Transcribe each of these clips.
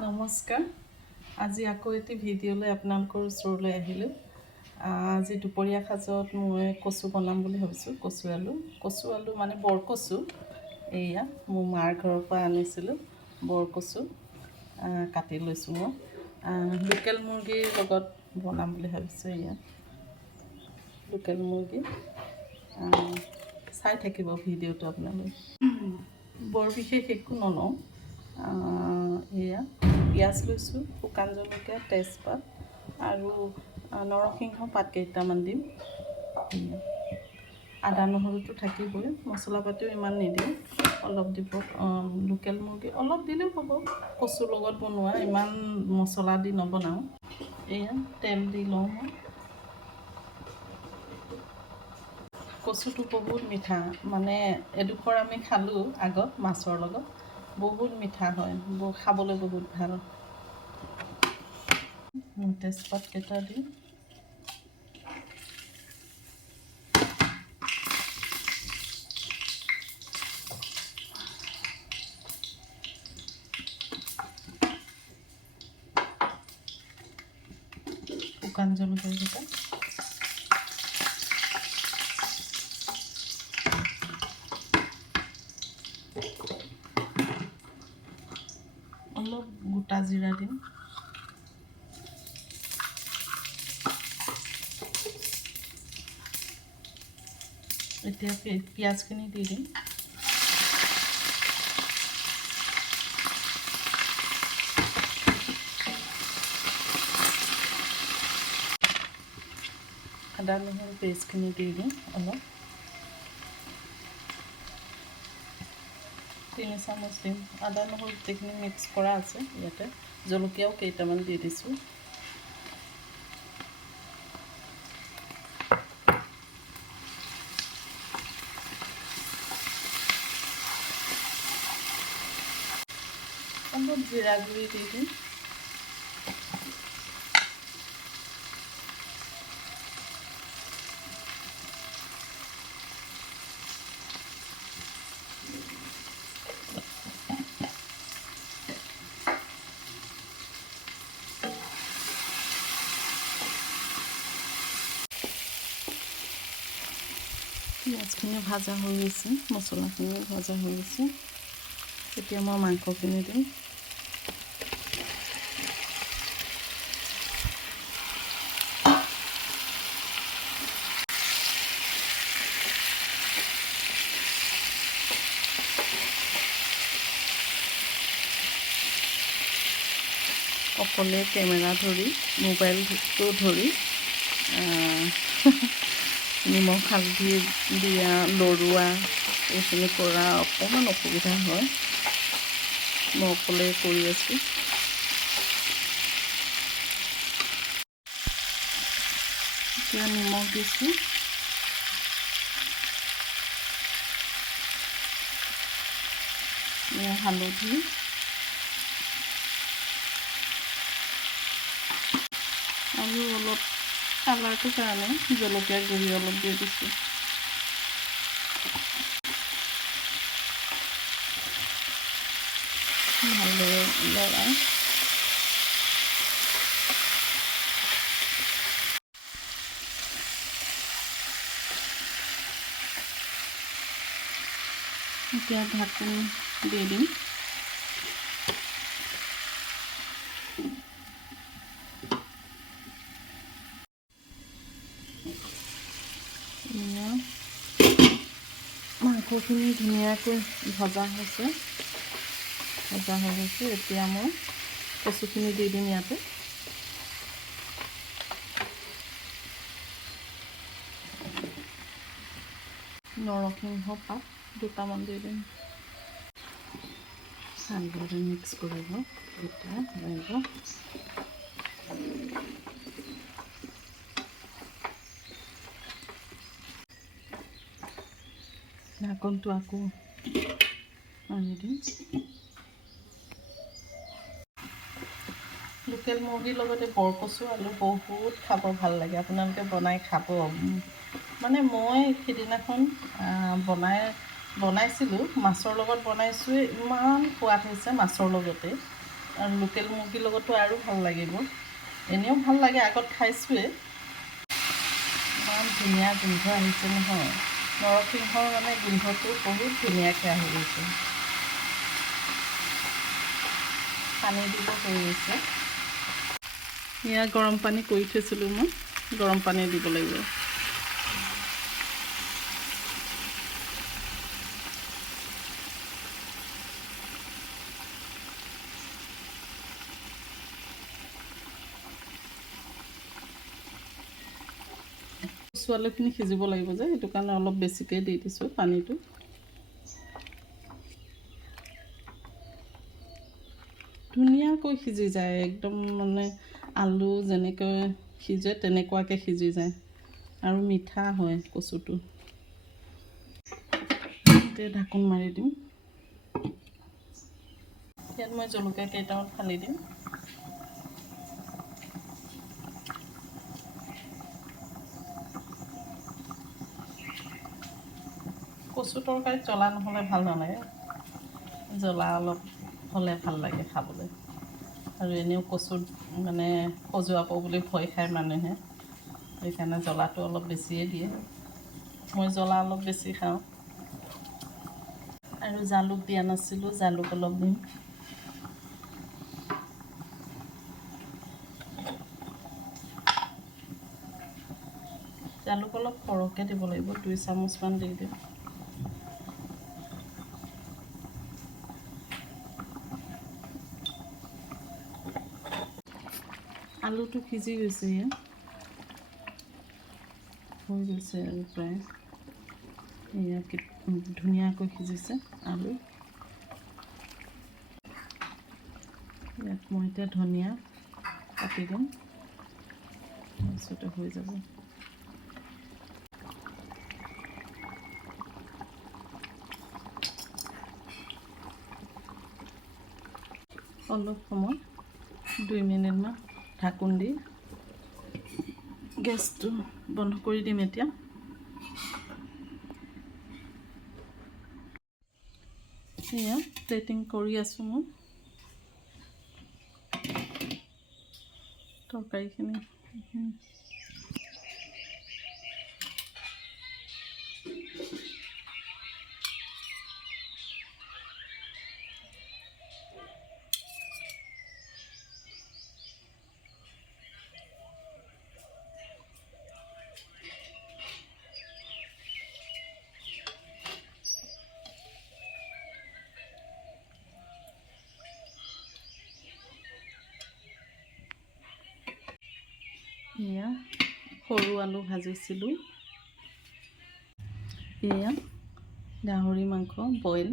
নমস্কাৰ। আজি আকৌ এটি ভিডিঅ'লৈ আপোনালোকৰ ওচৰলৈ আহিলোঁ। আজি দুপৰীয়া সাজত মই কচু বনাম বুলি ভাবিছোঁ। কচু আলু মানে বৰকচু। এয়া মোৰ মাৰ ঘৰৰ পৰা আনিছিলোঁ বৰকচু। কাটি লৈছোঁ মই। লোকেল মুৰ্গীৰ লগত বনাম বুলি ভাবিছোঁ। এয়া লোকেল মুৰ্গী। চাই থাকিব ভিডিঅ'টো আপোনালোকে। বৰ বিশেষ একো নলওঁ। এয়া পিঁয়াজ লৈছোঁ, শুকান জলকীয়া, তেজপাত আৰু নৰসিংহ পাত কেইটামান দিম। আদা নহৰুটো থাকিবই, মছলা পাতিও ইমান নিদিওঁ, অলপ দিব। লোকেল মুৰ্গী অলপ দিলেও হ'ব, কচুৰ লগত বনোৱা, ইমান মছলা দি নবনাওঁ। এয়া তেল দি লওঁ মই। কচুটো বহুত মিঠা, মানে এডোখৰ আমি খালোঁ আগত মাছৰ লগত, বহুত মিঠা হয়, খাবলৈ বহুত ভাল। তেজপাত কেইটা দিম। শুকান জলকীয়া কেইটা। অলপ গোটা জিৰা দিম। এতিয়া পিঁয়াজখিনি দি দিম। আদা নহৰু পেষ্টখিনি দি দিম অলপ, 3 চামুচ দিম। আদা নহৰু গোটেইখিনি মিক্স কৰা আছে ইয়াতে। জলকীয়াও কেইটামান দি দিছোঁ। অলপ জিৰা গুড়ি দি দিম। পিঁয়াজখিনি ভাজা হৈ গৈছে, মছলাখিনিও ভাজা হৈ গৈছে। এতিয়া মই মাংসখিনি দিম। অকলে কেমেৰা ধৰি, মোবাইলটো ধৰি নিমখ হালধি দিয়া, লৰোৱা, এইখিনি কৰা অকণমান অসুবিধা হয়। মই অকলে কৰি আছোঁ। এতিয়া নিমখ দিছোঁ। হালধি, আৰু অলপ কালাৰটোৰ কাৰণে জলকীয়া গুড়ি অলপ দি দিছোঁ। ভালদৰে লৰাই এতিয়া ঢাকোন দি দিম। মাংসখিনি ধুনীয়াকৈ ভজা হৈছে, এতিয়া মই কচুখিনি দি দিম ইয়াতে। নৰসিংহ পাত দুটামান দি দিম। ভালদৰে মিক্স কৰিব। এতিয়া লাগিব ঢাকনটো আকৌ আনি দিম। লোকেল মুৰ্গীৰ লগতে বৰকচু আলু বহুত খাব ভাল লাগে। আপোনালোকে বনাই খাব। মানে মই সিদিনাখন বনাইছিলোঁ, মাছৰ লগত বনাইছোঁ, ইমান সোৱাদ হৈছে মাছৰ লগতে। আৰু লোকেল মুৰ্গীৰ লগতো আৰু ভাল লাগিব। এনেও ভাল লাগে, আগত খাইছোঁৱে। ইমান ধুনীয়া গোন্ধ আহিছে নহয়, নৰসিংহৰ মানে গোন্ধটো বহুত ধুনীয়াকৈ আহি গৈছে। পানী দিব হৈ গৈছে। এয়া গৰম পানী কৰি থৈছিলোঁ মই, গৰম পানী দিব লাগিব। কচু আলুখিনি সিজিব লাগিব যে, সেইটো কাৰণে অলপ বেছিকৈ দি দিছোঁ পানীটো। ধুনীয়াকৈ সিজি যায়, একদম মানে আলু যেনেকৈ সিজে তেনেকুৱাকৈ সিজি যায় আৰু মিঠা হয় কচুটো। এতিয়া ঢাকোন মাৰি দিম। ইয়াত মই জলকীয়া কেইটামান ফালি দিম। কচু তৰকাৰীত জ্বলা নহ'লে ভাল নালাগে, জ্বলা অলপ হ'লে ভাল লাগে খাবলৈ। আৰু এনেও কচুত মানে খজুৱাব বুলি ভয় খায় মানুহে, সেইকাৰণে জ্বলাটো অলপ বেছিয়ে দিয়ে। মই জ্বলা অলপ বেছি খাওঁ। আৰু জালুক দিয়া নাছিলোঁ, জালুক অলপ দিম। জালুক অলপ সৰহকৈ দিব লাগিব, 2 চামুচমান দি দিম। আলুটো সিজি গৈছে, ইয়াত হৈ গৈছে আৰু প্ৰায়। এয়া ধুনীয়াকৈ সিজিছে আলু। ইয়াত মই এতিয়া ধনিয়া কাটি দিম, তাৰপিছতে হৈ যাব। অলপ সময় 2 মিনিটমান ঢাকোন দি গেছটো বন্ধ কৰি দিম এতিয়া। এয়া প্লেটিং কৰি আছোঁ মই তৰকাৰীখিনি। এয়া সৰু আলু ভাজিছিলোঁ। এয়া গাহৰি মাংস বইল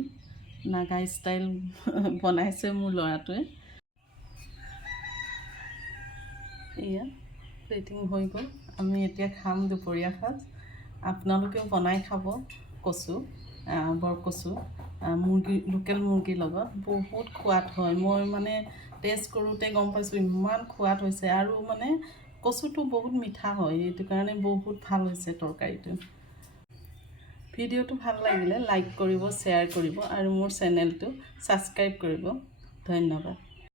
নাগা ষ্টাইল বনাইছে মোৰ ল'ৰাটোৱে। এয়া প্লেটিং হৈ গ'ল, আমি এতিয়া খাম দুপৰীয়া সাজ। আপোনালোকেও বনাই খাব কচু, বৰকচু লোকেল মুৰ্গীৰ লগত বহুত সোৱাদ হয়। মই মানে টেষ্ট কৰোঁতে গম পাইছোঁ ইমান সোৱাদ হৈছে, আৰু মানে কচুটো বহুত মিঠা হয়, সেইটো কাৰণে বহুত ভাল হৈছে তৰকাৰীটো। ভিডিঅ'টো ভাল লাগিলে লাইক কৰিব, শ্বেয়াৰ কৰিব আৰু মোৰ চেনেলটো ছাবস্ক্ৰাইব কৰিব। ধন্যবাদ।